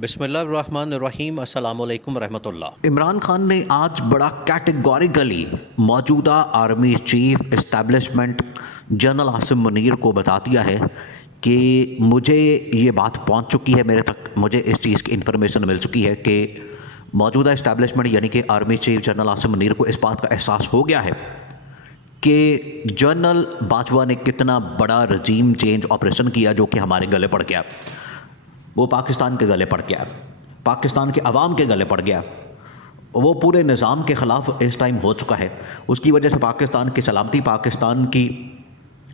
बिस्मिल्लाहिर्रहमानिर्रहीम अस्सलामुअलैकुम रहमतुल्लाह। इमरान खान ने आज बड़ा कैटेगोरिकली मौजूदा army chief establishment general Asim Munir को बता दिया है कि मुझे ये बात पहुंच चुकी है, मेरे तक मुझे इस चीज़ की इन्फॉर्मेशन मिल चुकी है कि मौजूदा इस्टेब्लिशमेंट यानी कि army chief general Asim Munir को इस बात का एहसास हो गया है कि जनरल बाजवा ने कितना बड़ा रजीम चेंज ऑपरेशन किया जो कि हमारे गले पड़ गया। वो पाकिस्तान के गले पड़ गया, पाकिस्तान के अवाम के गले पड़ गया, वो पूरे निज़ाम के ख़िलाफ़ इस टाइम हो चुका है। उसकी वजह से पाकिस्तान की सलामती, पाकिस्तान की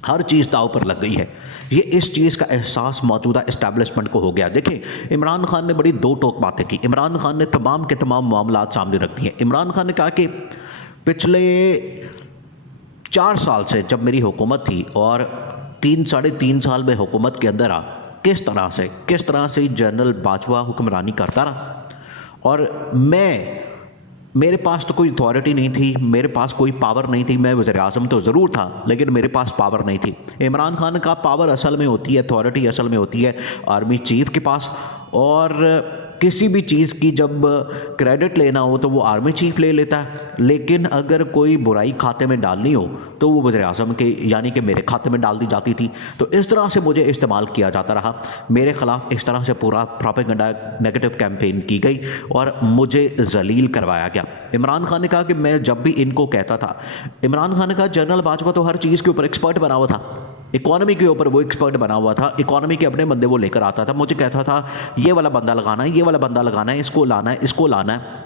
हर चीज़ दाव पर लग गई है। ये इस चीज़ का एहसास मौजूदा इस्टेब्लिशमेंट को हो गया। देखिए, इमरान खान ने बड़ी दो टोक बातें की। इमरान खान ने तमाम के तमाम मामलात सामने रख दिए। इमरान खान ने कहा कि पिछले 4 साल से जब मेरी हुकूमत थी और 3-3.5 साल में हुकूमत के अंदर किस तरह से जनरल बाजवा हुक्मरानी करता रहा और मेरे पास तो कोई अथॉरिटी नहीं थी, मेरे पास कोई पावर नहीं थी। मैं वज़ीर आज़म तो ज़रूर था लेकिन मेरे पास पावर नहीं थी। इमरान खान का पावर असल में होती है, अथॉरिटी असल में होती है आर्मी चीफ के पास, और किसी भी चीज़ की जब क्रेडिट लेना हो तो वो आर्मी चीफ ले लेता है, लेकिन अगर कोई बुराई खाते में डालनी हो तो वो वज़ीर आज़म के यानी कि मेरे खाते में डाल दी जाती थी। तो इस तरह से मुझे इस्तेमाल किया जाता रहा, मेरे ख़िलाफ़ इस तरह से पूरा प्रोपेगेंडा नेगेटिव कैंपेन की गई और मुझे जलील करवाया गया। इमरान खान ने कहा कि मैं जब भी इनको कहता था, इमरान खान ने कहा जनरल बाजवा तो हर चीज़ के ऊपर एक्सपर्ट बना हुआ था, इकोनॉमी के ऊपर वो एक्सपर्ट बना हुआ था, इकोनॉमी के अपने बंदे वो लेकर आता था, मुझे कहता था ये वाला बंदा लगाना है, ये वाला बंदा लगाना है, इसको लाना है, इसको लाना है।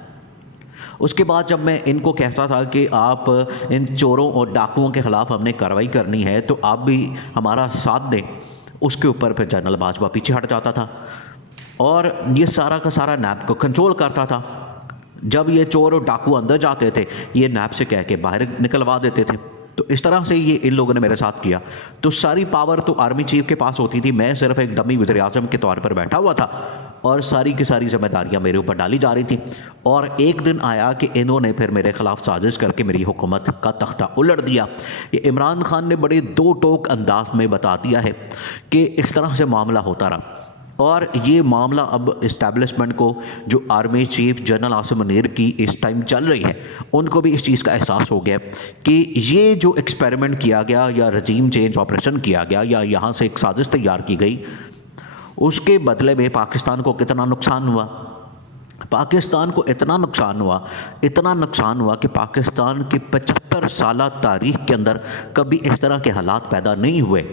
उसके बाद जब मैं इनको कहता था कि आप इन चोरों और डाकुओं के ख़िलाफ़ हमने कार्रवाई करनी है तो आप भी हमारा साथ दें, उसके ऊपर फिर जनरल बाजवा पीछे हट जाता था और ये सारा का सारा नैब को कंट्रोल करता था। जब ये चोर और डाकू अंदर जाते थे ये नैब से कह के बाहर निकलवा देते थे। तो इस तरह से ये इन लोगों ने मेरे साथ किया। तो सारी पावर तो आर्मी चीफ के पास होती थी, मैं सिर्फ एक डमी वज़ीर आज़म के तौर पर बैठा हुआ था और सारी की सारी जिम्मेदारियां मेरे ऊपर डाली जा रही थी। और एक दिन आया कि इन्होंने फिर मेरे खिलाफ साजिश करके मेरी हुकूमत का तख्ता उलट दिया। ये इमरान खान ने बड़े दो टोक अंदाज में बता दिया है कि इस तरह से मामला होता रहा और ये मामला अब इस्टेब्लिशमेंट को, जो army chief general Asim Munir की इस टाइम चल रही है, उनको भी इस चीज़ का एहसास हो गया कि ये जो एक्सपेरिमेंट किया गया या रजीम चेंज ऑपरेशन किया गया या यहाँ से एक साजिश तैयार की गई, उसके बदले में पाकिस्तान को कितना नुकसान हुआ। पाकिस्तान को इतना नुकसान हुआ कि पाकिस्तान की 75 साल तारीख के अंदर कभी इस तरह के हालात पैदा नहीं हुए।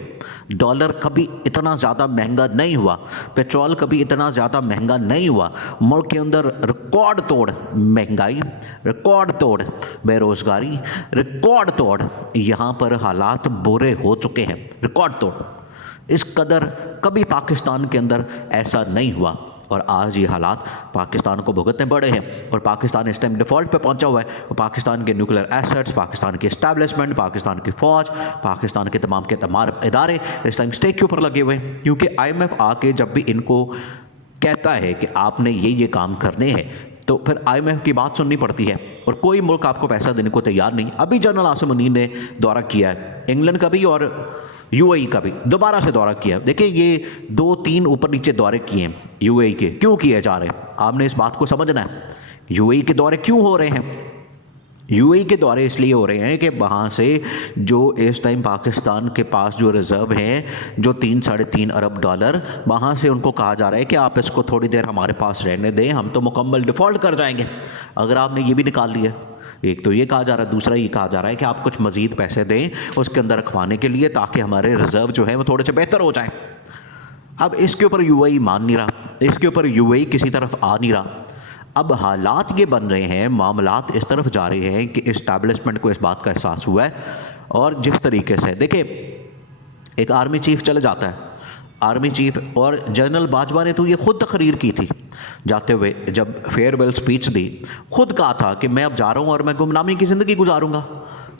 डॉलर कभी इतना ज़्यादा महंगा नहीं हुआ, पेट्रोल कभी इतना ज़्यादा महंगा नहीं हुआ। मुल्क के अंदर रिकॉर्ड तोड़ महंगाई, रिकॉर्ड तोड़ बेरोज़गारी, रिकॉर्ड तोड़ यहाँ पर हालात बुरे हो चुके हैं, रिकॉर्ड तोड़। इस कदर कभी पाकिस्तान के अंदर ऐसा नहीं हुआ और आज ये हालात पाकिस्तान को भुगतने पड़े हैं और पाकिस्तान इस टाइम डिफ़ॉल्ट पे पहुंचा हुआ है। पाकिस्तान के न्यूक्लियर एसेट्स, पाकिस्तान की इस्टेब्लिशमेंट, पाकिस्तान की फ़ौज, पाकिस्तान के तमाम इदारे इस टाइम स्टेक के ऊपर लगे हुए हैं, क्योंकि IMF आके जब भी इनको कहता है कि आपने ये काम करने हैं तो फिर IMF की बात सुननी पड़ती है और कोई मुल्क आपको पैसा देने को तैयार नहीं। अभी जनरल आसिम मुनीर ने दौरा किया है, इंग्लैंड का भी और UAE का भी दोबारा से दौरा किया। देखिए, ये 2-3 ऊपर नीचे दौरे किए हैं UAE के, क्यों किए जा रहे हैं आपने इस बात को समझना है। UAE के दौरे क्यों हो रहे हैं? UAE के दौरे इसलिए हो रहे हैं कि वहाँ से जो इस टाइम पाकिस्तान के पास जो रिज़र्व हैं, जो 3-3.5 अरब डॉलर, वहाँ से उनको कहा जा रहा है कि आप इसको थोड़ी देर हमारे पास रहने दें, हम तो मुकम्मल डिफ़ॉल्ट कर जाएंगे अगर आपने ये भी निकाल लिया। एक तो ये कहा जा रहा है, दूसरा ये कहा जा रहा है कि आप कुछ मज़ीद पैसे दें उसके अंदर रखवाने के लिए ताकि हमारे रिज़र्व जो है वो थोड़े से बेहतर हो जाएं। अब इसके ऊपर UAE मान नहीं रहा, इसके ऊपर UAE किसी तरफ आ नहीं रहा। अब हालात ये बन रहे हैं, मामलात इस तरफ जा रहे हैं कि इस्टेब्लिशमेंट को इस बात का एहसास हुआ है। और जिस तरीके से देखिए, एक आर्मी चीफ चले जाता है, आर्मी चीफ, और जनरल बाजवा ने तो ये खुद तकरीर की थी जाते हुए, जब फेयरवेल स्पीच दी, खुद कहा था कि मैं अब जा रहा हूँ और मैं गुमनामी की ज़िंदगी गुजारूंगा।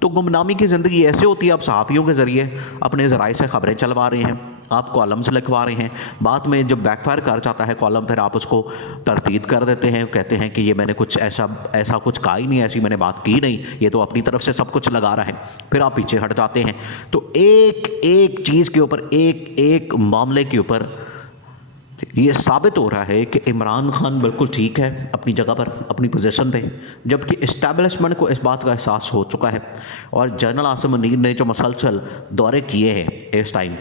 तो गुमनामी की ज़िंदगी ऐसे होती है, आप सहाफ़ियों के ज़रिए अपने ज़राए से ख़बरें चलवा रहे हैं, आप कॉलम्स लिखवा रहे हैं, बाद में जब बैकफायर कर जाता है कॉलम, फिर आप उसको तरदीद कर देते हैं, कहते हैं कि ये मैंने कुछ ऐसा कुछ कहा ही नहीं, ऐसी मैंने बात की नहीं, ये तो अपनी तरफ से सब कुछ लगा रहा है, फिर आप पीछे हट जाते हैं। तो एक एक चीज़ के ऊपर, एक एक मामले के ऊपर ये साबित हो रहा है कि इमरान खान बिल्कुल ठीक है अपनी जगह पर, अपनी पोजीशन पे, जबकि इस्टेब्लिशमेंट को इस बात का एहसास हो चुका है। और जनरल आसिम मुनीर ने जो मसलसल दौरे किए हैं इस टाइम,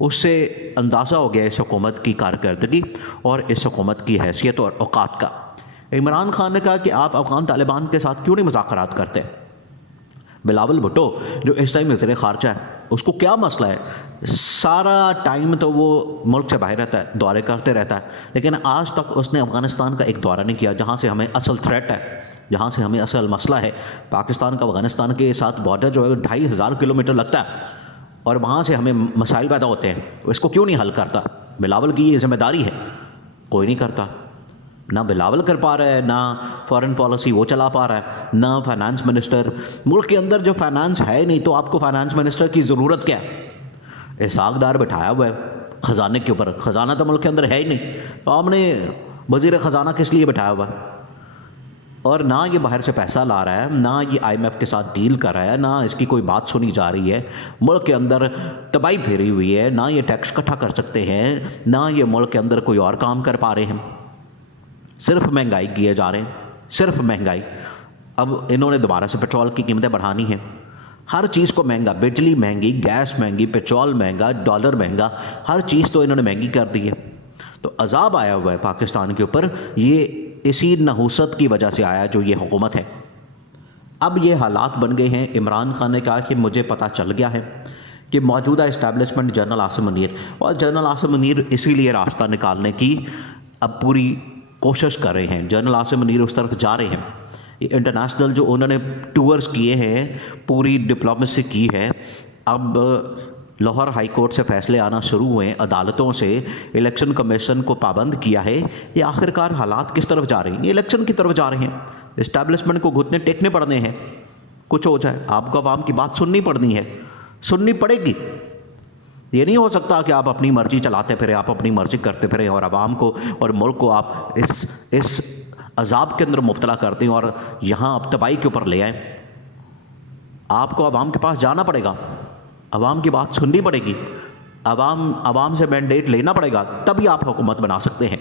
उससे अंदाज़ा हो गया इस हुकूमत की कारकर्दगी और इस हुकूमत की हैसियत और औकात का। इमरान खान ने कहा कि आप अफ़गान तालिबान के साथ क्यों नहीं मुज़ाकरात करते। बिलावल भुट्टो जो इस टाइम वज़ीर ख़ारजा है, उसको क्या मसला है, सारा टाइम तो वो मुल्क से बाहर रहता है, दौरे करते रहता है, लेकिन आज तक उसने अफ़गानिस्तान का एक दौरा नहीं किया, जहाँ से हमें असल थ्रेट है, जहाँ से हमें असल मसला है। पाकिस्तान का अफ़गानिस्तान के साथ बॉर्डर जो है 2500 किलोमीटर लगता है और वहाँ से हमें मसाइल पैदा होते हैं, तो इसको क्यों नहीं हल करता। बिलावल की ये जिम्मेदारी है, कोई नहीं करता। ना बिलावल कर पा रहा है, ना फॉरेन पॉलिसी वो चला पा रहा है, ना फाइनेंस मिनिस्टर। मुल्क के अंदर जो फाइनेंस है नहीं, तो आपको फाइनेंस मिनिस्टर की ज़रूरत क्या है। इसाकदार बैठाया हुआ है ख़जाने के ऊपर, ख़जाना तो मुल्क के अंदर है ही नहीं, तो आपने वज़ीर ख़जाना किस लिए बैठाया हुआ है। और ना ये बाहर से पैसा ला रहा है, ना ये IMF के साथ डील कर रहा है, ना इसकी कोई बात सुनी जा रही है। मुल्क के अंदर तबाही फेरी हुई है, ना ये टैक्स इकट्ठा कर सकते हैं, ना ये मुल्क के अंदर कोई और काम कर पा रहे हैं। सिर्फ महंगाई किए जा रहे हैं, सिर्फ महंगाई। अब इन्होंने दोबारा से पेट्रोल की कीमतें बढ़ानी हैं, हर चीज़ को महंगा, बिजली महंगी, गैस महंगी, पेट्रोल महंगा, डॉलर महंगा, हर चीज़ तो इन्होंने महंगी कर दी है। तो अजाब आया हुआ है पाकिस्तान के ऊपर, ये इसी नहूसत की वजह से आया जो ये हुकूमत है। अब ये हालात बन गए हैं। इमरान खान ने कहा कि मुझे पता चल गया है कि मौजूदा इस्टेब्लिशमेंट जनरल आसिम मुनीर, और जनरल आसिम मुनीर इसीलिए रास्ता निकालने की अब पूरी कोशिश कर रहे हैं। जनरल आसिम मुनीर उस तरफ जा रहे हैं। ये इंटरनेशनल जो उन्होंने टूर्स किए हैं, पूरी डिप्लोमेसी की है। अब लाहौर हाई कोर्ट से फैसले आना शुरू हुए, अदालतों से इलेक्शन कमीशन को पाबंद किया है। ये आखिरकार हालात किस तरफ जा रहे हैं, ये इलेक्शन की तरफ जा रहे हैं। इस्टेब्लिशमेंट को घुटने टेकने पड़ने हैं, कुछ हो जाए, आपको आवाम की बात सुननी पड़नी है, सुननी पड़ेगी। ये नहीं हो सकता कि आप अपनी मर्जी चलाते फिरें, आप अपनी मर्जी करते फिरें और आवाम को और मुल्क को आप इस अजाब के अंदर मुब्तला करते हैं और यहाँ आप तबाही के ऊपर ले आए। आपको आवाम के पास जाना पड़ेगा, आवाम की बात सुननी पड़ेगी, आवाम से मैंडेट लेना पड़ेगा, तभी आप हुकूमत बना सकते हैं।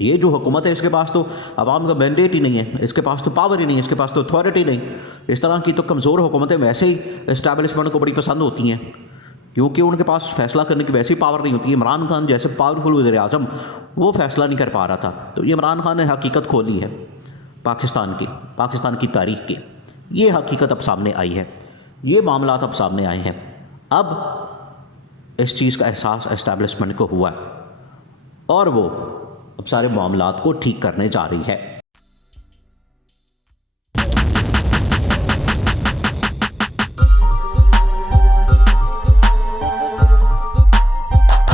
ये जो हुकूमत है, इसके पास तो आवाम का मैंडेट ही नहीं है, इसके पास तो पावर ही नहीं है, इसके पास तो अथॉरिटी नहीं। इस तरह की तो कमज़ोर हुकूमतें वैसे ही इस्टेब्लिशमेंट को बड़ी पसंद होती हैं, क्योंकि उनके पास फैसला करने की वैसी पावर नहीं होती। इमरान खान जैसे पावरफुल वज़ीर आज़म, वो फैसला नहीं कर पा रहा था। तो इमरान खान ने हकीकत खोली है पाकिस्तान की तारीख की। ये हकीकत अब सामने आई है, ये मामलात अब सामने आए हैं। अब इस चीज़ का एहसास एस्टेब्लिशमेंट को हुआ है और वो अब सारे मामलात को ठीक करने जा रही है।